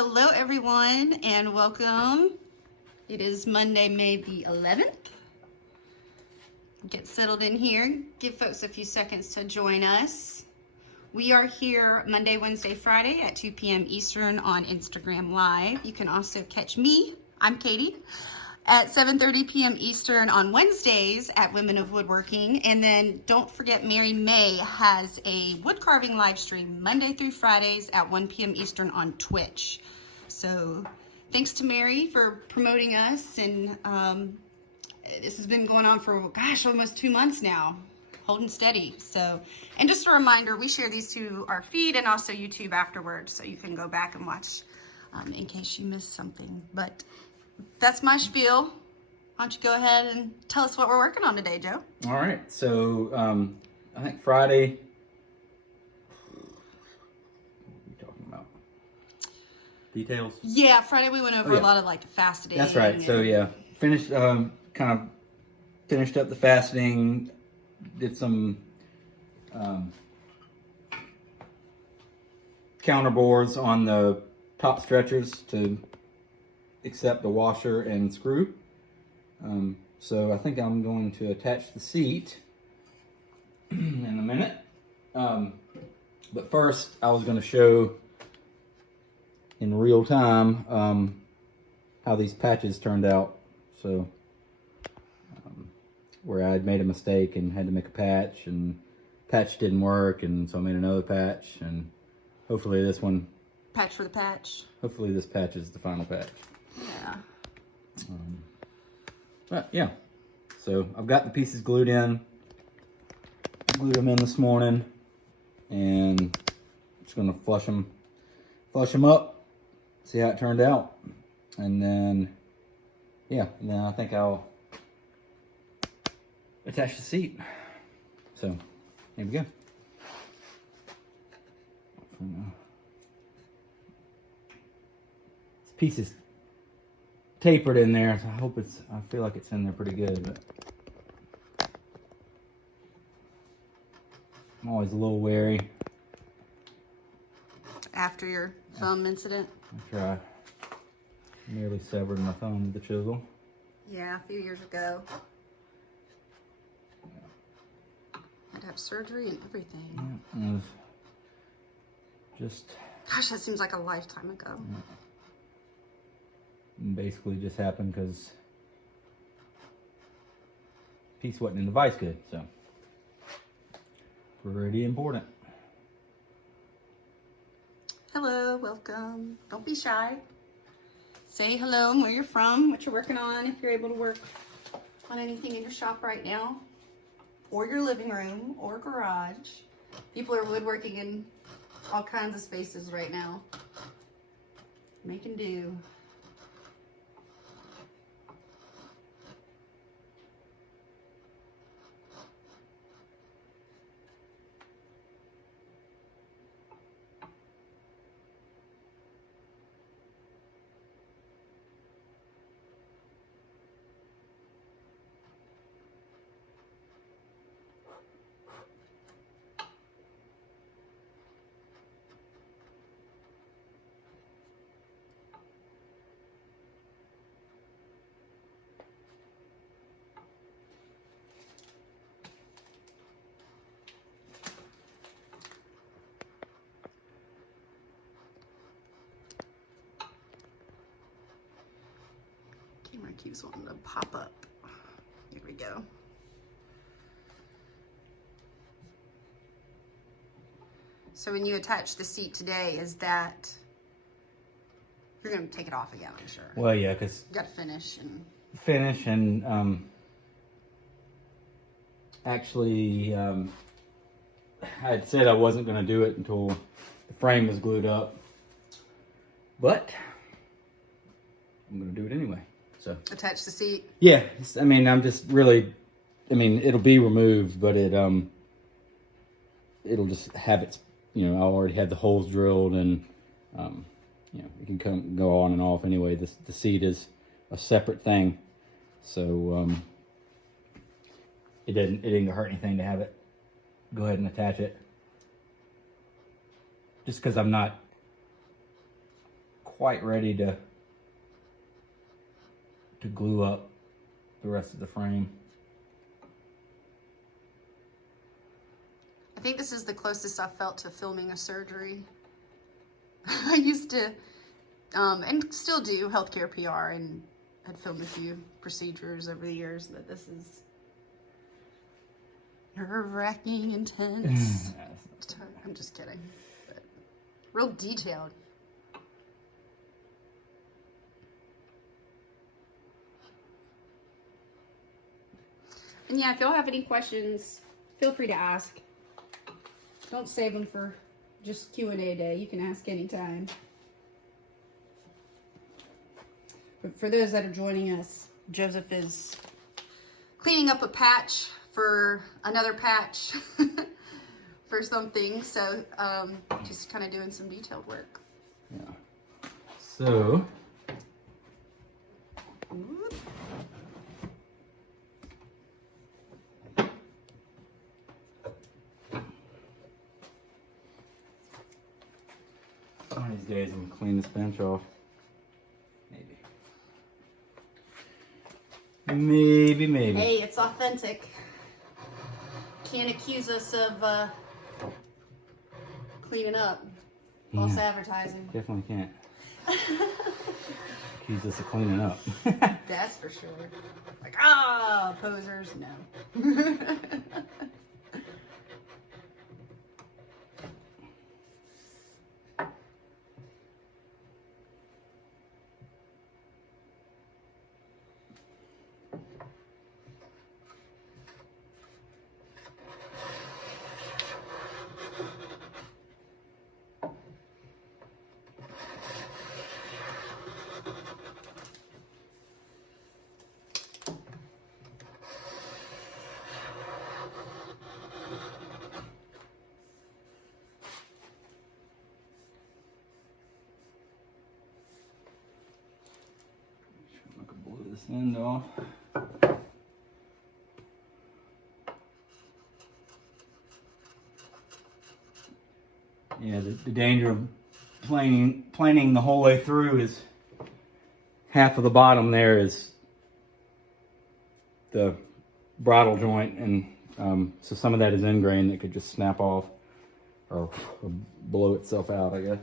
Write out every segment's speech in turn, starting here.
Hello, everyone, and welcome. It is Monday, May the 11th. Get settled in here. Give folks a few seconds to join us. We are here Monday, Wednesday, Friday at 2 p.m. Eastern on Instagram Live. You can also catch me, I'm Katie, at 7:30 p.m. Eastern on Wednesdays at Women of Woodworking. And then don't forget, Mary May has a wood carving live stream Monday through Fridays at 1 p.m. Eastern on Twitch. So thanks to Mary for promoting us. And this has been going on for, gosh, almost 2 months now, holding steady. So, and just a reminder, we share these to our feed and also YouTube afterwards, so you can go back and watch in case you missed something. But that's my spiel. Why don't you go ahead and tell us what we're working on today, Joe? All right, so I think Friday. What are you talking about? Details? Yeah, Friday we went over a lot of like faceting. That's right. So yeah, finished finished up the faceting. Did some counterboards on the top stretchers to accept the washer and screw. So I think I'm going to attach the seat in a minute. But first I was going to show in real time how these patches turned out. So where I had made a mistake and had to make a patch, and patch didn't work, and so I made another patch, and hopefully this one, patch for the patch. hopefully this patch is the final patch. Yeah. But yeah, so I've got the pieces glued in. Glued them in this morning, and just gonna flush them up, see how it turned out, and then yeah, and then I think I'll attach the seat. So here we go. This piece is tapered in there, so I feel like it's in there pretty good, but I'm always a little wary. After your thumb incident? After I nearly severed my thumb with the chisel. Yeah, a few years ago. I'd have surgery and everything. Yeah, it was just... Gosh, that seems like a lifetime ago. Basically just happened because piece wasn't in the vice good, so pretty important. Hello, welcome. Don't be shy. Say hello and where you're from, what you're working on, if you're able to work on anything in your shop right now, or your living room, or garage. People are woodworking in all kinds of spaces right now. Making do. Camera keeps wanting to pop up. Here we go. So when you attach the seat today, is that you're going to take it off again, I'm sure. Well, yeah, because You got to finish and actually I had said I wasn't going to do it until the frame was glued up, but I'm going to do it anyway. So attach the seat. yeah, I mean, I'm just really, I mean, it'll be removed, but it'll just have its, I already had the holes drilled, and it can go on and off anyway. The seat is a separate thing, so it didn't hurt anything to have it go ahead and attach it. Just because I'm not quite ready to glue up the rest of the frame. I think this is the closest I've felt to filming a surgery. I used to, and still do, healthcare PR, and had filmed a few procedures over the years, but this is nerve-wracking, intense. I'm just kidding. But real detailed. And yeah, if y'all have any questions, feel free to ask. Don't save them for just Q&A day. You can ask anytime. But for those that are joining us, Joseph is cleaning up a patch for another patch for something. So just kind of doing some detailed work. Yeah. So. Whoop. One of these days I'm gonna clean this bench off. Maybe. Hey, it's authentic. Can't accuse us of cleaning up. False advertising. Definitely can't. Accuse us of cleaning up. That's for sure. Like, posers, no. I can blow this end off. Yeah, the danger of planing the whole way through is half of the bottom there is the bridle joint, and so some of that is ingrain that could just snap off or blow itself out, I guess.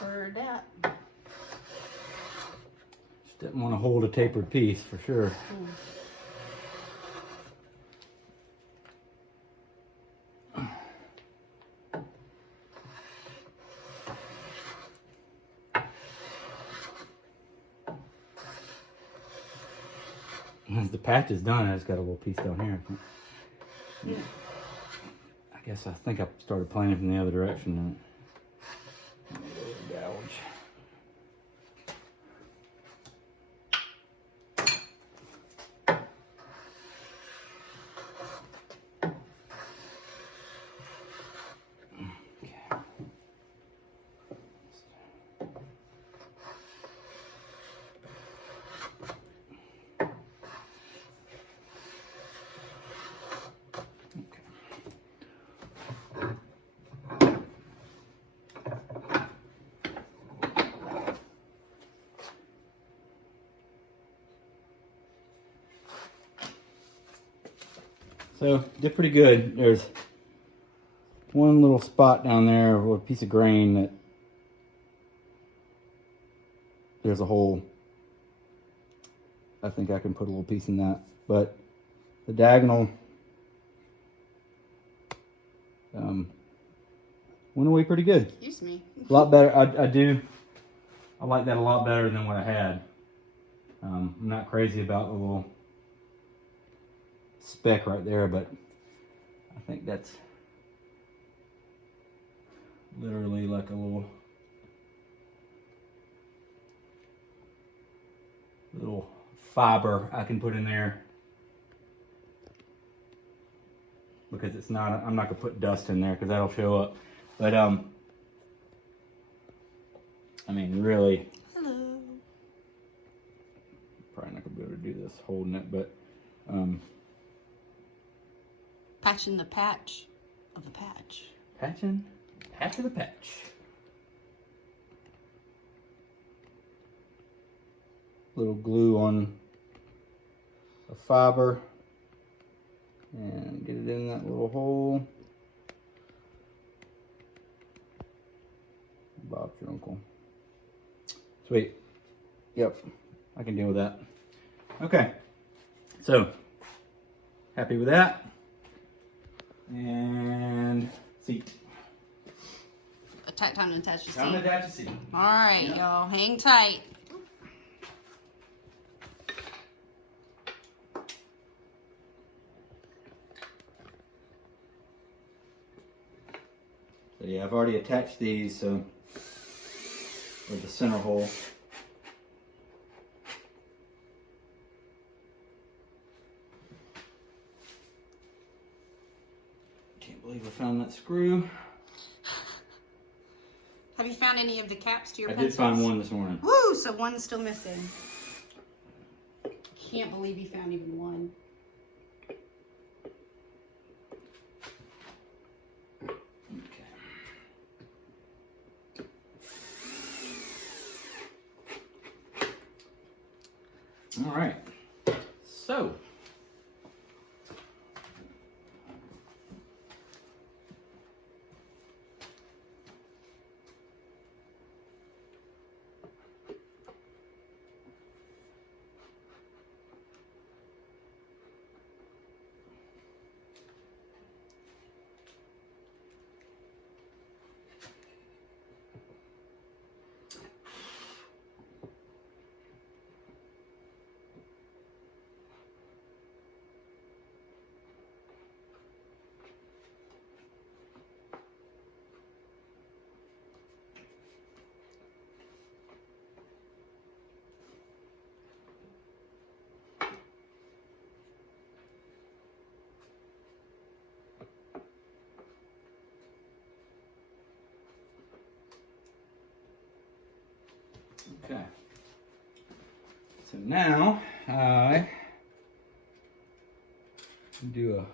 Heard that. Just didn't want to hold a tapered piece for sure. As the patch is done, I just got a little piece down here. Yeah. I guess I think I started planing from the other direction. Gouge. So did pretty good. There's one little spot down there with a piece of grain that there's a hole. I think I can put a little piece in that, but the diagonal went away pretty good. Excuse me. A lot better. I like that a lot better than what I had. I'm not crazy about the little speck right there, but I think that's literally like a little fiber I can put in there, because it's not, I'm not gonna put dust in there because that'll show up. But I mean, really, Hello. probably not gonna be able to do this holding it, but Patching the patch of the patch. patch of the patch. Little glue on a fiber and get it in that little hole. Bob's your uncle. Sweet. Yep, I can deal with that. Okay, so happy with that. And seat. Time to attach the Time to seat. attach the seat. All right, Yeah. y'all, hang tight. So yeah, I've already attached these, so with the center hole. Can't believe I found that screw. Have you found any of the caps to your I pencils? did find one this morning. Woo! So one's still missing. Can't believe you found even one. Okay. All right. So. Okay. So now I do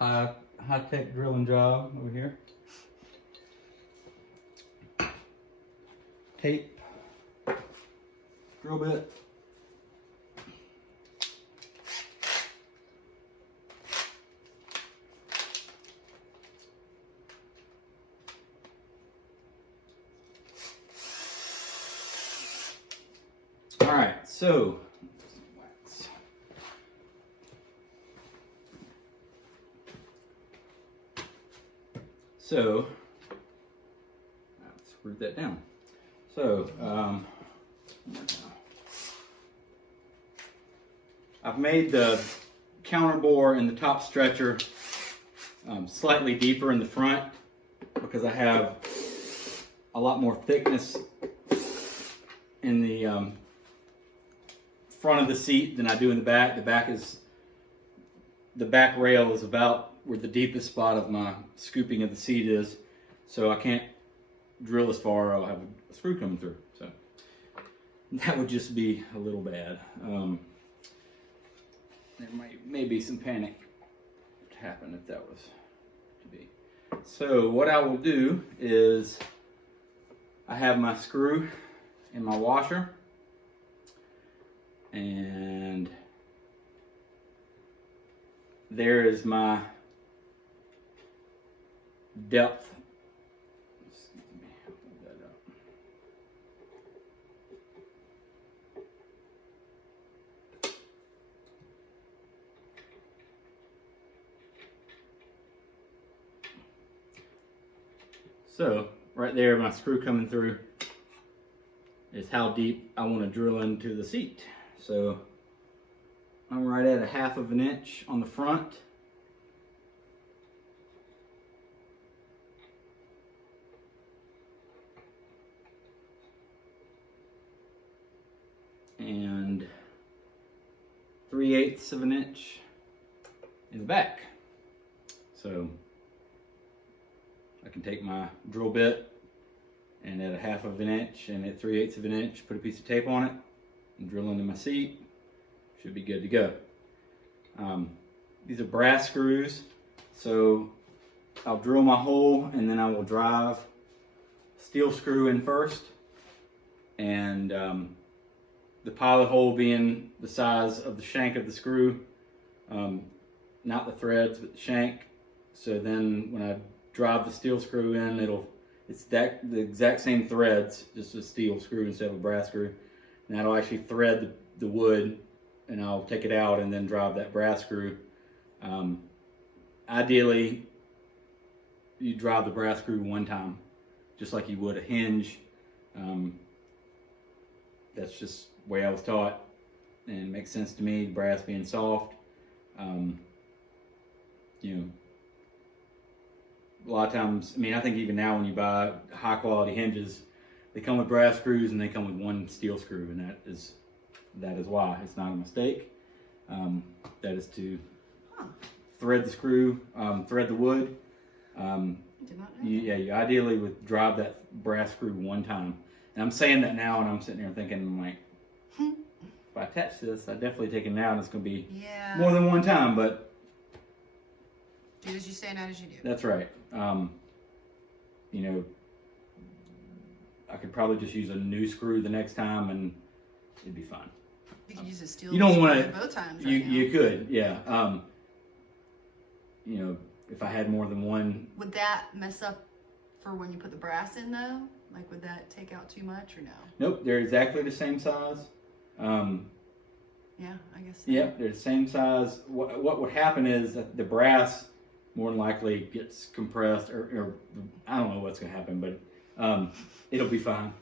a high-tech drilling job over here. Tape, drill bit. All right, so wax. So I've screwed that down. So I've made the counter bore and the top stretcher slightly deeper in the front because I have a lot more thickness in the front of the seat than I do in the back. The back rail is about where the deepest spot of my scooping of the seat is, so I can't drill as far. I'll have a screw coming through, so that would just be a little bad. There may be some panic to happen if that was to be. So what I will do is I have my screw in my washer, and there is my depth. Excuse me, I'll put that up. So right there, my screw coming through is how deep I want to drill into the seat. So I'm right at 1/2 inch on the front. And 3/8 of an inch in the back. So I can take my drill bit and at 1/2 inch and at 3/8 of an inch, put a piece of tape on it and drill into my seat. Should be good to go. These are brass screws, so I'll drill my hole and then I will drive steel screw in first, and the pilot hole being the size of the shank of the screw, not the threads but the shank. So then when I drive the steel screw in, it's the exact same threads, just a steel screw instead of a brass screw, and that'll actually thread the wood, and I'll take it out and then drive that brass screw. Ideally, you drive the brass screw one time, just like you would a hinge. That's just the way I was taught, and it makes sense to me, brass being soft. You know, a lot of times, I mean, I think even now when you buy high quality hinges, they come with brass screws and they come with one steel screw, and that is why. It's not a mistake. That is to thread the screw, thread the wood. You ideally would drive that brass screw one time. And I'm saying that now, and I'm sitting here thinking, I'm like, if I attach this, I definitely take it now, and it's going to be more than one time, but do as you say, not as you do. that's right. You know, I could probably just use a new screw the next time, and it'd be fine. You could use a steel You don't screw want to both times. You could, yeah. You know, if I had more than one. Would that mess up for when you put the brass in though? Like, would that take out too much or no? Nope, they're exactly the same size. Yeah, I guess so. Yep, they're the same size. What would happen is that the brass more than likely gets compressed, or I don't know what's going to happen, but it'll be fine.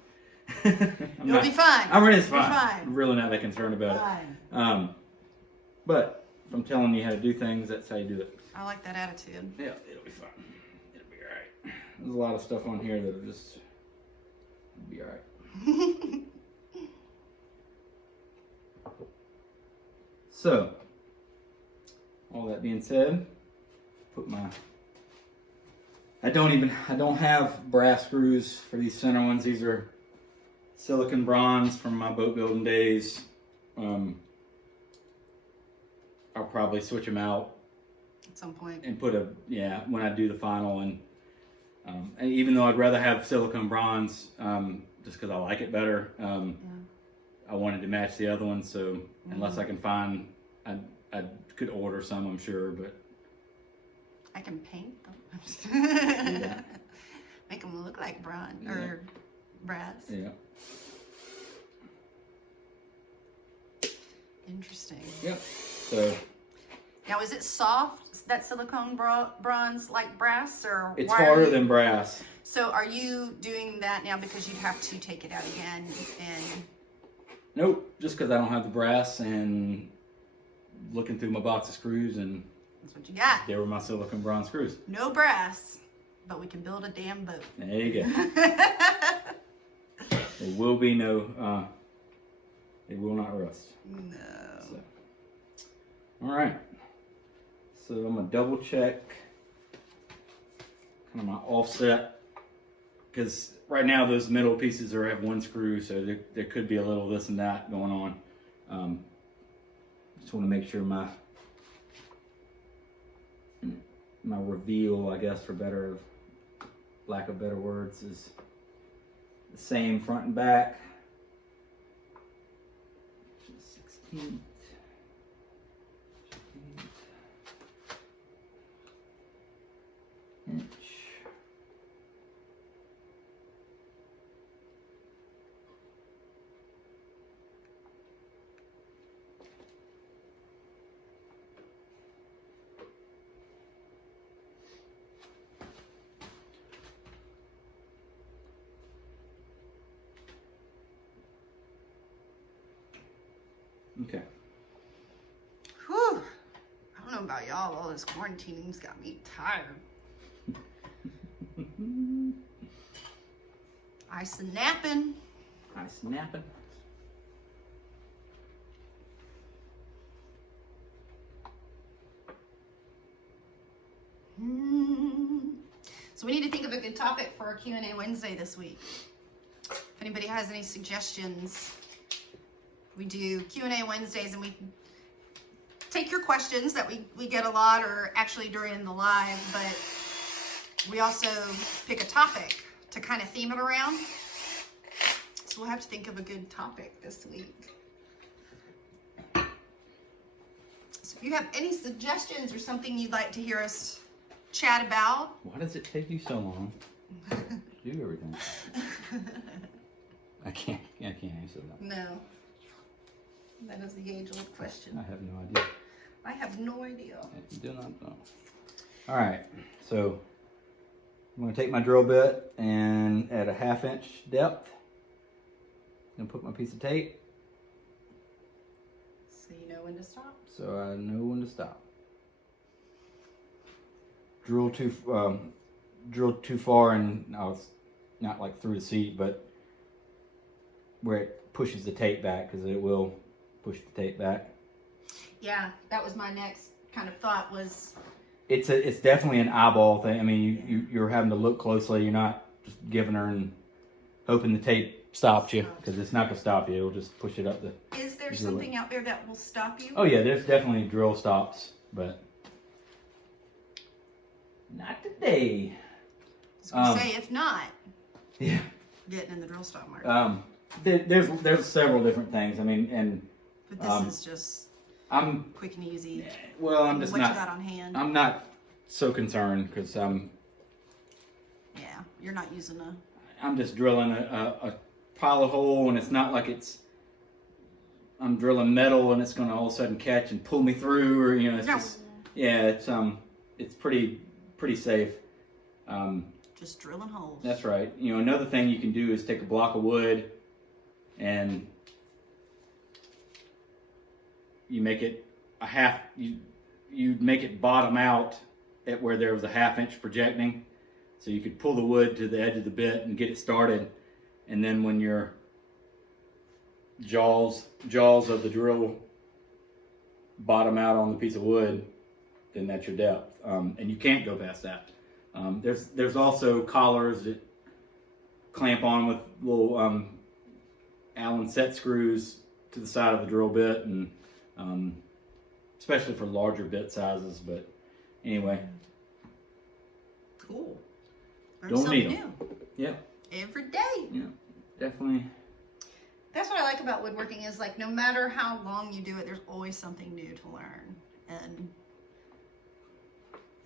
It'll be fine. I'm really fine. Fine. I'm really not that concerned about it. But if I'm telling you how to do things, that's how you do it. I like that attitude. Yeah, it'll be fine. It'll be alright. There's a lot of stuff on here that'll just be alright. So, all that being said, put my. I don't have brass screws for these center ones. These are silicon bronze from my boat building days. I'll probably switch them out at some point and put when I do the final, and even though I'd rather have silicone bronze just because I like it better, I wanted to match the other one, so unless I can find, I could order some, I'm sure, but I can paint them. Make them look like bronze or brass. Yeah. Interesting. Yep. So now, is it soft, that silicone bronze, like brass, or it's harder than brass? So are you doing that now because you'd have to take it out again and? Nope, just because I don't have the brass, and looking through my box of screws, and that's what you got. They were my silicone bronze screws. No brass, but we can build a damn boat. There you go. There will be no, it will not rust. No. So. All right. So I'm gonna double check kind of my offset, because right now those middle pieces have one screw, so there could be a little this and that going on. Just want to make sure my reveal, I guess, for lack of better words, is the same front and back. 16th. Inch. Okay. Whew. I don't know about y'all, all this quarantining's got me tired. I snapping. I snapping. So we need to think of a good topic for our Q&A Wednesday this week. If anybody has any suggestions, we do Q&A Wednesdays and we take your questions that we get a lot, or actually during the live, but we also pick a topic to kind of theme it around. So we'll have to think of a good topic this week. So if you have any suggestions or something you'd like to hear us chat about. Why does it take you so long to do everything? I can't answer that. No. That is the age-old question. I have no idea. I have no idea. I do not know. All right, so I'm going to take my drill bit and at a 1/2 inch depth, I'm going to put my piece of tape So you know when to stop. so I know when to stop. Drill too far, and I was not like through the seat, but where it pushes the tape back, because it will push the tape back. Yeah, that was my next kind of thought was. It's definitely an eyeball thing. I mean, you're having to look closely. You're not just giving her and hoping the tape stops you, because it's not gonna stop you. It'll just push it up the. Is there something out there that will stop you? Oh yeah, there's definitely drill stops, but not today. I was gonna say, if not, Yeah. getting in the drill stop market. There's several different things. I mean, and But this is just I'm quick and easy. well. I'm just What you not. got on hand? I'm not so concerned, because Yeah, you're not using a. I'm just drilling a pilot hole, and it's not like I'm drilling metal and it's going to all of a sudden catch and pull me through, or it's No. just it's pretty safe. Just drilling holes. That's right. Another thing you can do is take a block of wood and you make it a half. You make it bottom out at where there was a 1/2 inch projecting, so you could pull the wood to the edge of the bit and get it started, and then when your jaws of the drill bottom out on the piece of wood, then that's your depth, and you can't go past that. There's also collars that clamp on with little Allen set screws to the side of the drill bit, and especially for larger bit sizes. But anyway, Cool. Learn don't need something them. new Yeah, every day. yeah, definitely. That's what I like about woodworking is, like, no matter how long you do it, there's always something new to learn. And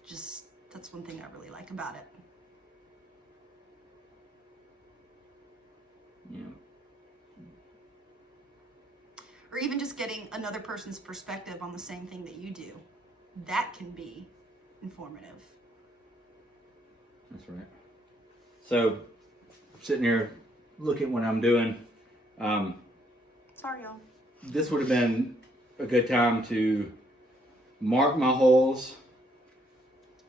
just, that's one thing I really like about it. Yeah. Or even just getting another person's perspective on the same thing that you do. That can be informative. That's right. So, sitting here looking at what I'm doing, Sorry, y'all. this would have been a good time to mark my holes,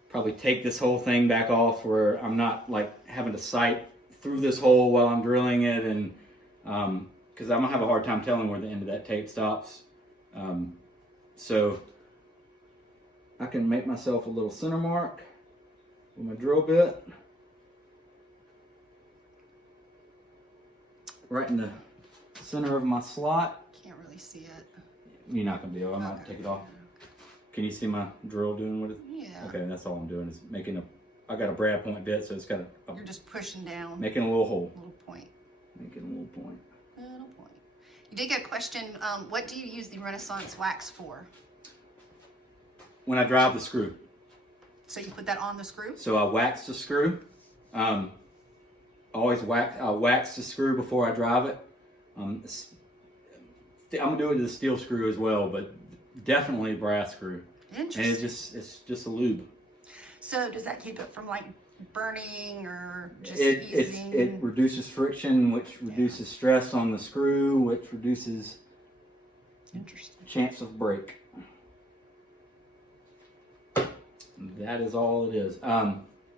probably take this whole thing back off where I'm not like having to sight through this hole while I'm drilling it, and because I'm gonna have a hard time telling where the end of that tape stops. So I can make myself a little center mark with my drill bit right in the center of my slot. Can't really see it. You're not gonna be able. I'm gonna take it off. Can you see my drill doing what it? Yeah. Okay, that's all I'm doing is making a. I got a brad point bit, so it's got You're just pushing down. making a little hole. Little point. Making a little point. Little point. You did get a question. What do you use the Renaissance wax for? When I drive the screw, So you put that on the screw? so I wax the screw. Always wax the screw before I drive it. I'm gonna do it with the steel screw as well, but definitely brass screw. Interesting. And it's just a lube. So does that keep it from like burning or just It easing? reduces friction, which reduces stress on the screw, which reduces Interesting. chance of break. That is all it is.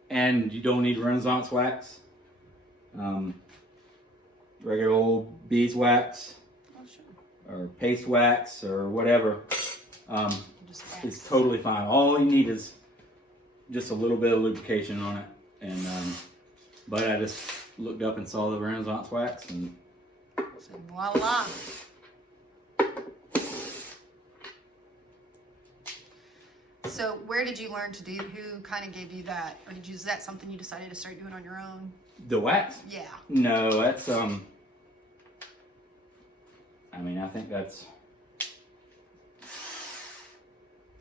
And you don't need Renaissance wax. Regular old beeswax Oh, sure. or paste wax or whatever Just is wax. totally fine. All you need is just a little bit of lubrication on it. And but I just looked up and saw the Renaissance wax, and So voila. So where did you learn to do? Who kind of gave you that, or is that something you decided to start doing on your own? the wax. Yeah. No, that's I mean, I think that's.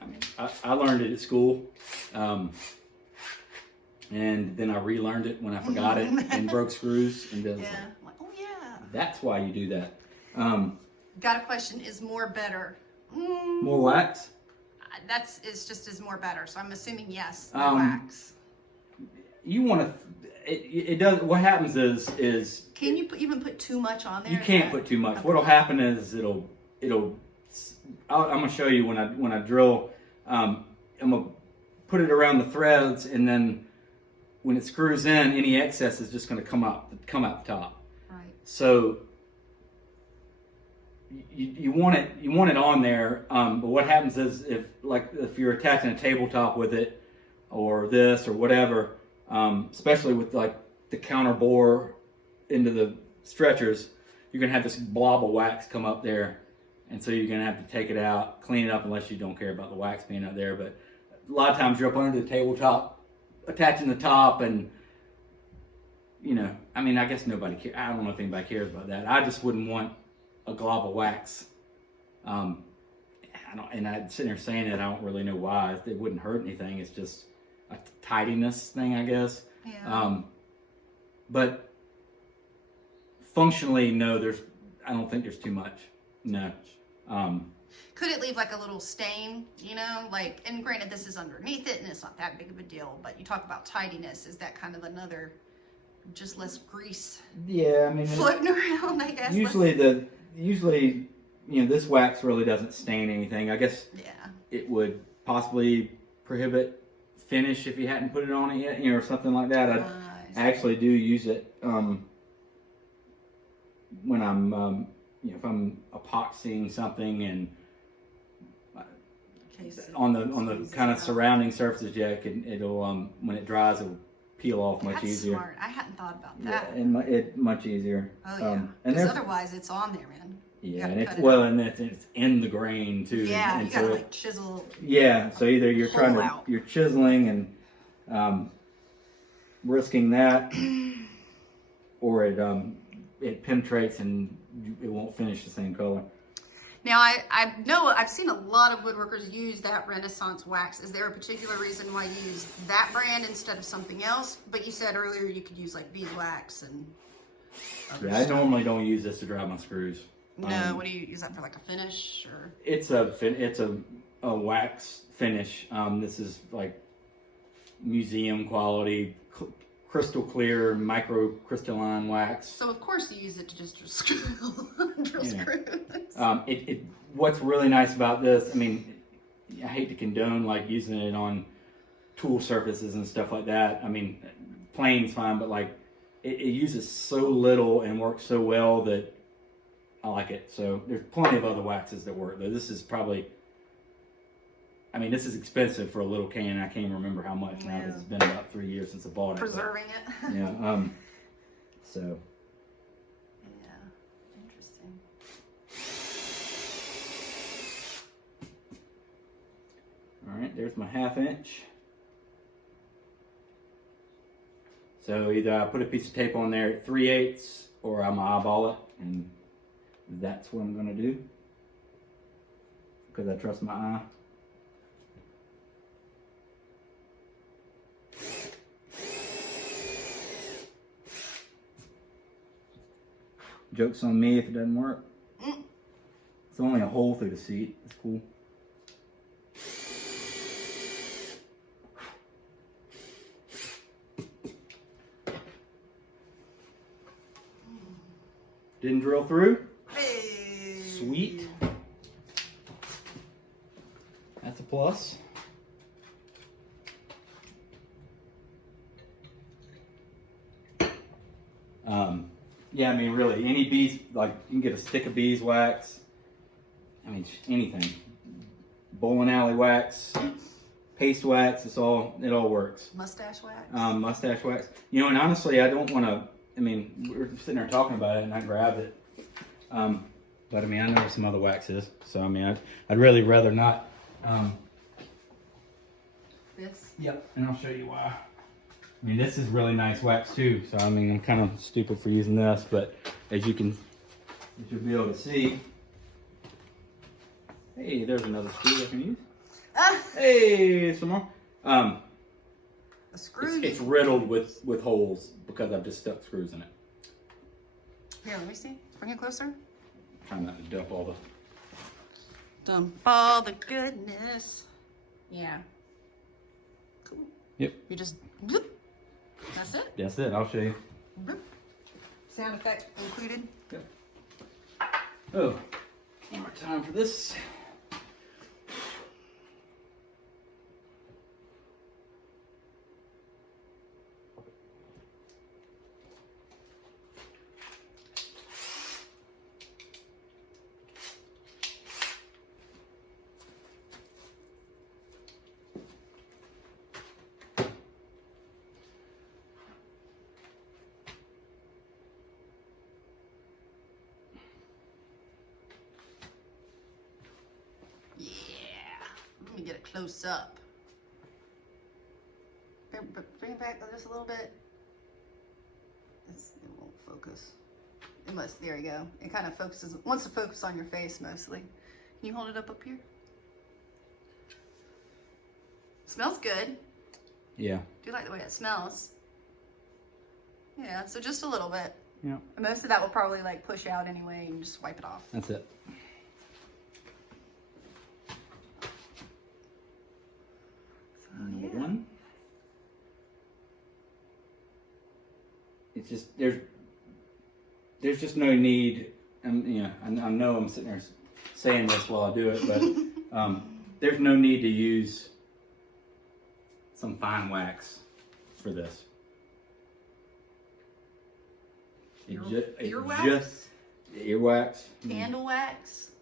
I mean, I learned it at school, and then I relearned it when I forgot it and broke screws, and then Yeah. Like, oh yeah. that's why you do that. Got a question. Is more better? More wax. It's just is more better. So I'm assuming yes. The Um, wax. You want to. It does. What happens is Can you even put too much on there? you can't put too much. What'll happen is I'm gonna show you when I drill. I'm gonna put it around the threads, and then when it screws in, any excess is just gonna come out the top. Right. So you want it on there. But what happens is if you're attaching a tabletop with it, or this or whatever, especially with like the counter bore into the stretchers, you're gonna have this blob of wax come up there, and so you're gonna have to take it out, clean it up, unless you don't care about the wax being up there. But a lot of times you're up under the tabletop, attaching the top, and I mean, I guess nobody cares. I don't know if anybody cares about that. I just wouldn't want a glob of wax. And I'd sit there saying it. I don't really know why. It wouldn't hurt anything. It's just a tidiness thing, I guess. Yeah. But functionally, no. I don't think there's too much. No. Could it leave like a little stain? And granted, this is underneath it, and it's not that big of a deal. But you talk about tidiness. Is that kind of another, just less grease Yeah, I mean, floating around? I guess. usually, this wax really doesn't stain anything. I guess Yeah. it would possibly prohibit finish if you hadn't put it on it yet, or something like that. I actually do use it when I'm, if I'm epoxying something and on the kind of surrounding surfaces. Yeah, it'll when it dries, it'll peel off much That's easier. smart. I hadn't thought about that. Yeah, and it much easier. Oh yeah. And Because there's otherwise, it's on there, man. yeah, and gotta cut it out. it's in the grain too. Yeah, and you gotta so like chisel. yeah, so either you're Pull out. you're chiseling and risking that, or it penetrates and it won't finish the same color. Now, I know I've seen a lot of woodworkers use that Renaissance wax. Is there a particular reason why you use that brand instead of something else? But you said earlier you could use like beeswax and other Yeah, I stuff. normally don't use this to dry my screws. No, what do you use that for, like a finish or? It's a wax finish. This is like museum quality, crystal clear, microcrystalline wax. So of course you use it to just drill Yeah. screws. What's really nice about this, I mean, I hate to condone like using it on tool surfaces and stuff like that. I mean, plain's fine, but like it uses so little and works so well that I like it. So there's plenty of other waxes that work. Though this is probably, I mean, this is expensive for a little can. I can't even remember how much now. Yeah. It's been about 3 years since I bought it. but, Preserving it. yeah. So. Yeah. Interesting. All right, there's my 1/2 inch. So either I put a piece of tape on there at 3/8 or I'm gonna eyeball it, and that's what I'm gonna do because I trust my eye. Joke's on me if it doesn't work. It's only a hole through the seat. It's cool. Didn't drill through? Hey. Sweet. Plus. Yeah, I mean, really, any bees, like, you can get a stick of beeswax. I mean, anything. Bowling alley wax, paste wax, it all works. Mustache wax? Mustache wax. You know, and honestly, I don't want to, I mean, we're sitting there talking about it and I grabbed it. But I mean, I know some other waxes, so I mean, I'd really rather not. This? Yep, and I'll show you why. I mean, this is really nice wax too, so I mean, I'm kind of stupid for using this, but as you'll be able to see, hey, there's another screw I can use. Hey, some more. A screw? It's riddled with holes because I've just stuck screws in it. Here, let me see. Bring it closer. Trying not to dump all the. Dump all the goodness. Yeah. Cool. Yep. You just. Bloop. That's it. That's it. I'll show you. Bloop. Sound effect included. Yep. Oh, one more time for this. Let me get it close up. Bring it back just a little bit. It won't focus. It must. There you go. It kind of focuses. Wants to focus on your face mostly. Can you hold it up here? Smells good. Yeah. Do you like the way it smells? Yeah. So just a little bit. Yeah. And most of that will probably like push out anyway, and just wipe it off. That's it. Number one. It's just there's just no need. You know, I know I'm sitting there saying this while I do it, but there's no need to use some fine wax for this. Earwax? Earwax. Candle wax?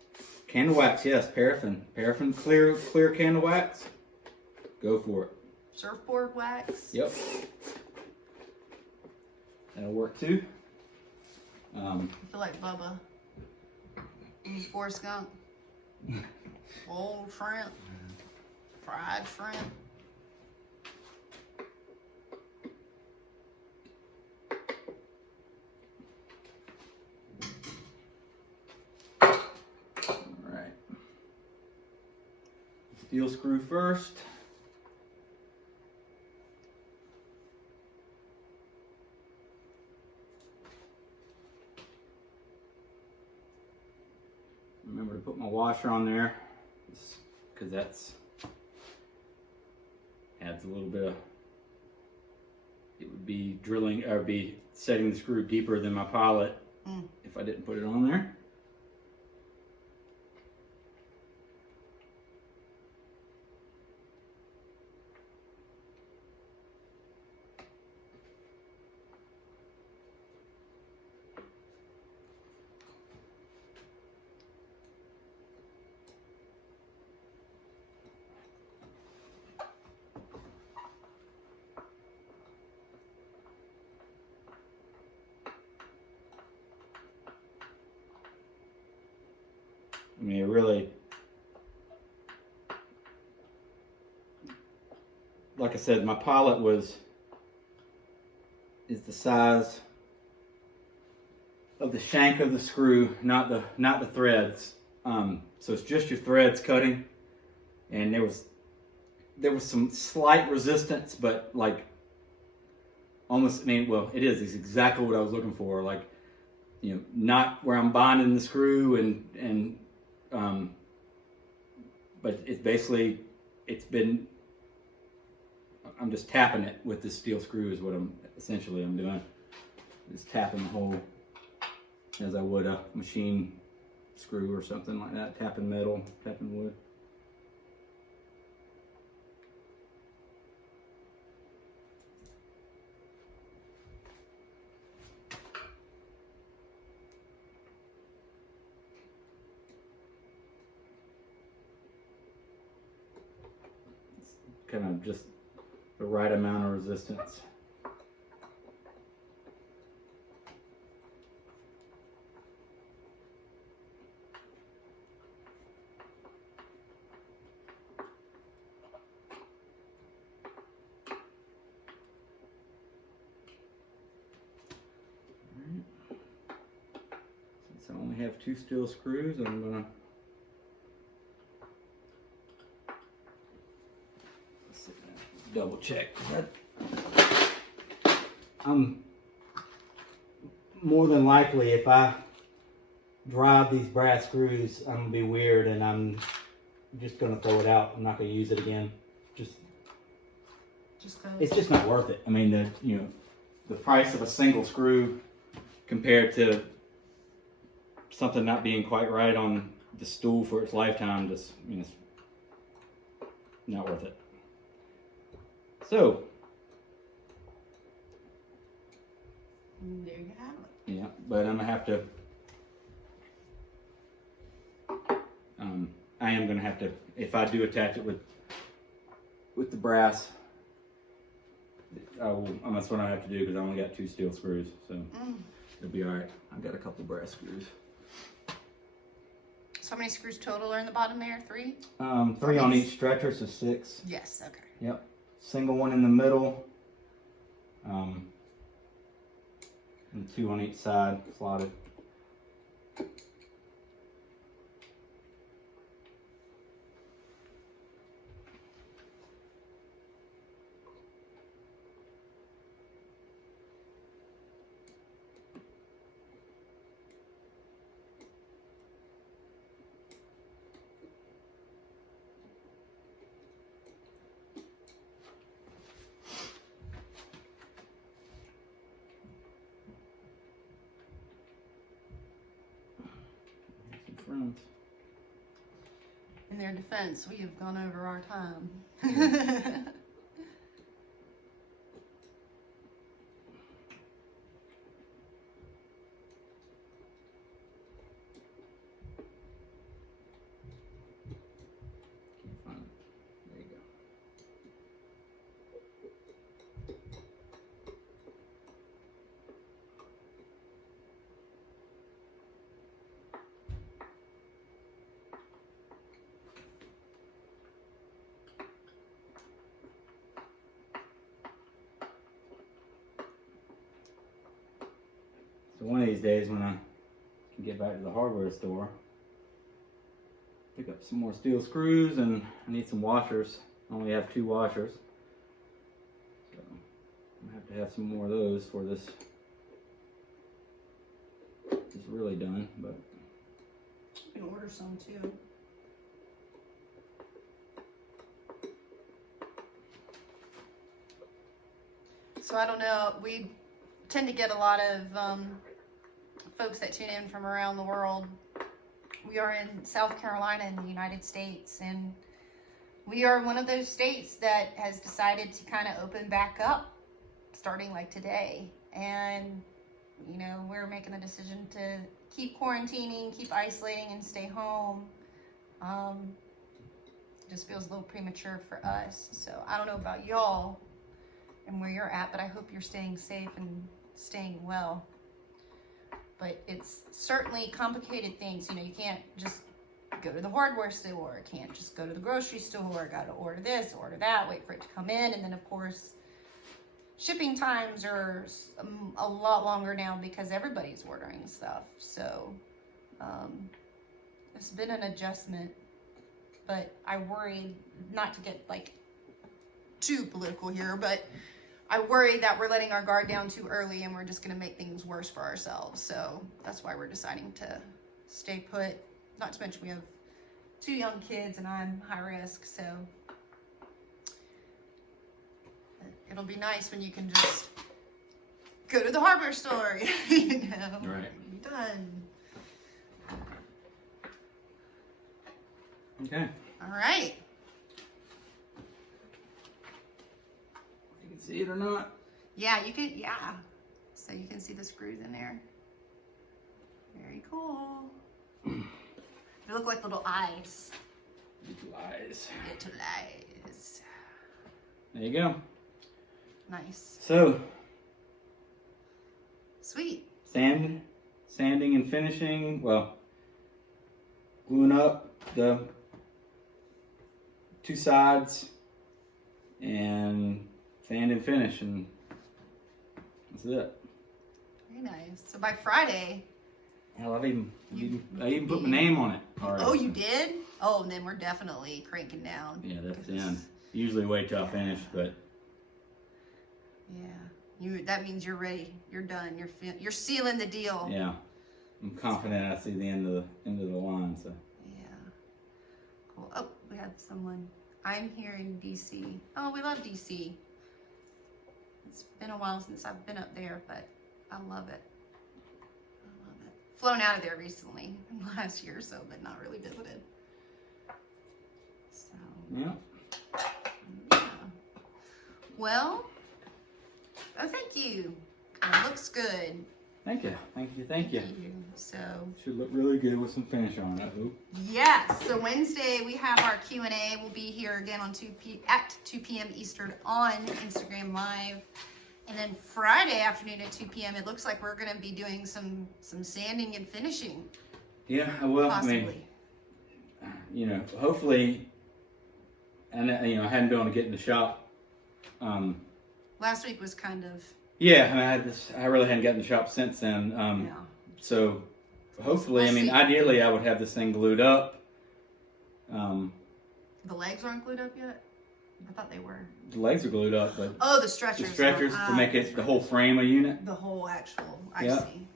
Candle wax, yes. Paraffin. Paraffin clear candle wax. Go for it. Surfboard wax? Yep. That'll work too. I feel like Bubba. Use Forrest Gump. Old shrimp. Fried shrimp. Alright. Steel screw first. Remember to put my washer on there, because that's adds a little bit of. It would be drilling or be setting the screw deeper than my pilot if I didn't put it on there. I mean, it really, like I said, my pilot is the size of the shank of the screw, not the threads. So it's just your threads cutting, and there was some slight resistance, but like almost. I mean, well, it's exactly what I was looking for. Like, you know, not where I'm bonding the screw and but it's basically, I'm just tapping it with this steel screw is what I'm doing. Just tapping the hole as I would a machine screw or something like that. Tapping metal, tapping wood. kind of just the right amount of resistance. Since I only have 2 steel screws, I'm gonna double check. I'm more than likely, if I drive these brass screws, I'm gonna be weird and I'm just gonna throw it out. I'm not gonna use it again. It's just not worth it. I mean, the price of a single screw compared to something not being quite right on the stool for its lifetime, just, it's not worth it. So, there you have it. yeah, but I'm gonna have to. I am gonna have to, if I do attach it with the brass. That's what I have to do because I only got 2 steel screws, so it'll be all right. I've got a couple brass screws. So how many screws total are in the bottom there? 3? 3 on each stretcher, so 6. Yes. Okay. Yep. Single one in the middle. And 2 on each side, slotted. Friends. In their defense, we have gone over our time. Can't find it. There you go. So one of these days when I can get back to the hardware store, pick up some more steel screws, and I need some washers. I only have 2 washers. So I'm gonna have to have some more of those for this is really done, but You can order some too. So I don't know, we tend to get a lot of folks that tune in from around the world. We are in South Carolina in the United States, and we are one of those states that has decided to kind of open back up starting like today. And, we're making the decision to keep quarantining, keep isolating, and stay home. It just feels a little premature for us. So I don't know about y'all and where you're at, but I hope you're staying safe and staying well. But it's certainly complicated things. You can't just go to the hardware store, can't just go to the grocery store, gotta order this, order that, wait for it to come in. And then of course, shipping times are a lot longer now because everybody's ordering stuff. So it's been an adjustment, but I worry, not to get too political here, but I worry that we're letting our guard down too early and we're just going to make things worse for ourselves. So that's why we're deciding to stay put. Not to mention we have 2 young kids and I'm high risk. So it'll be nice when you can just go to the hardware store, Right. Be done. okay. All right. You can see it or not? Yeah, you can, yeah. So you can see the screws in there. Very cool. They look like little eyes. Little eyes. Little eyes. there you go. Nice. So, Sweet. sanding and finishing. Well, gluing up the two sides and sand and finish, and that's it. Very nice. So by Friday. Hell, I even put my name on it already. Oh, you did? Oh, and then we're definitely cranking down. Yeah, that's the end. Usually wait till I finish, but yeah, that means you're ready. You're done. You're sealing the deal. yeah, I'm confident I see the end of the line. So Yeah. Cool. Oh, we have someone. I'm here in DC. Oh, we love DC. It's been a while since I've been up there, but I love it. I love it. Flown out of there recently, last year or so, but not really visited. So, yeah. yeah. Well, oh, thank you. It looks good. Thank you. So, Should look really good with some finish on it. I hope. yes. So Wednesday we have our Q&A. We'll be here again on 2 p.m. Eastern on Instagram Live. And then Friday afternoon at 2 p.m. it looks like we're going to be doing some sanding and finishing. Yeah, well, Possibly. I mean, hopefully, and I hadn't been able to get in the shop. Last week was kind of Yeah, I really hadn't gotten in the shop since then. yeah. So hopefully, We'll I mean, see. ideally, I would have this thing glued up. The legs aren't glued up yet? I thought they were. The legs are glued up, but Oh, the stretchers. the stretchers to make it the whole frame a unit. The whole actual. I Yeah. see.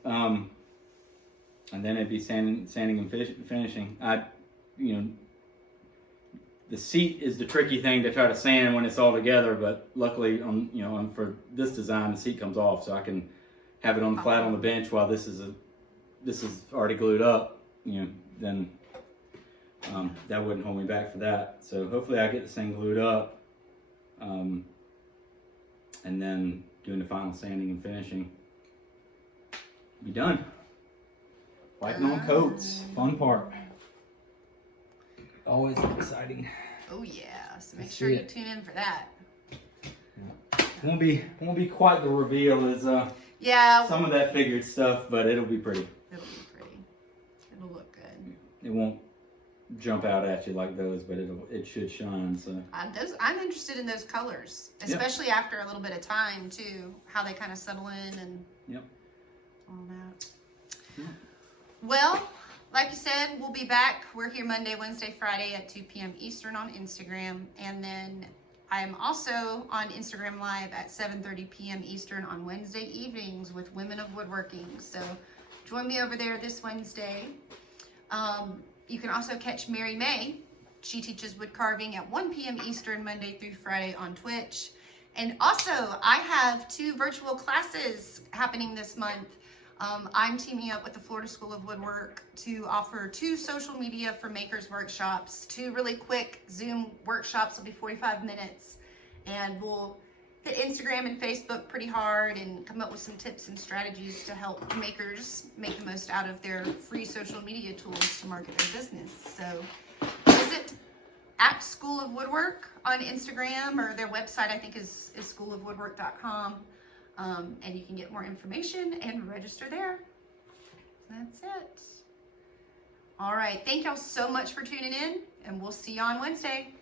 And then it'd be sanding and finishing. The seat is the tricky thing to try to sand when it's all together, but luckily for this design, the seat comes off, so I can have it on flat on the bench while this is already glued up. Then that wouldn't hold me back for that. So hopefully I get this thing glued up, and then doing the final sanding and finishing. Be done. Wiping on coats, fun part. Always exciting. Oh yeah. So make Let's sure see you it. tune in for that. Won't be quite the reveal as Yeah. some of that figured stuff, but it'll be pretty. It'll be pretty. It'll look good. It won't jump out at you like those, but it should shine. So I'm interested in those colors, especially after a little bit of time too. How they kind of settle in and Yep. all that. Yeah. Well, like you said, we'll be back. We're here Monday, Wednesday, Friday at 2 p.m. Eastern on Instagram, and then I am also on Instagram Live at 7:30 p.m. Eastern on Wednesday evenings with Women of Woodworking. So join me over there this Wednesday. You can also catch Mary May. She teaches wood carving at 1 p.m. Eastern Monday through Friday on Twitch. And also, I have 2 virtual classes happening this month. I'm teaming up with the Florida School of Woodwork to offer 2 social media for makers workshops, 2 really quick Zoom workshops. Will be 45 minutes, and we'll hit Instagram and Facebook pretty hard and come up with some tips and strategies to help makers make the most out of their free social media tools to market their business. So visit at School of Woodwork on Instagram, or their website I think is schoolofwoodwork.com. And you can get more information and register there. That's it. All right. Thank y'all so much for tuning in, and we'll see you on Wednesday.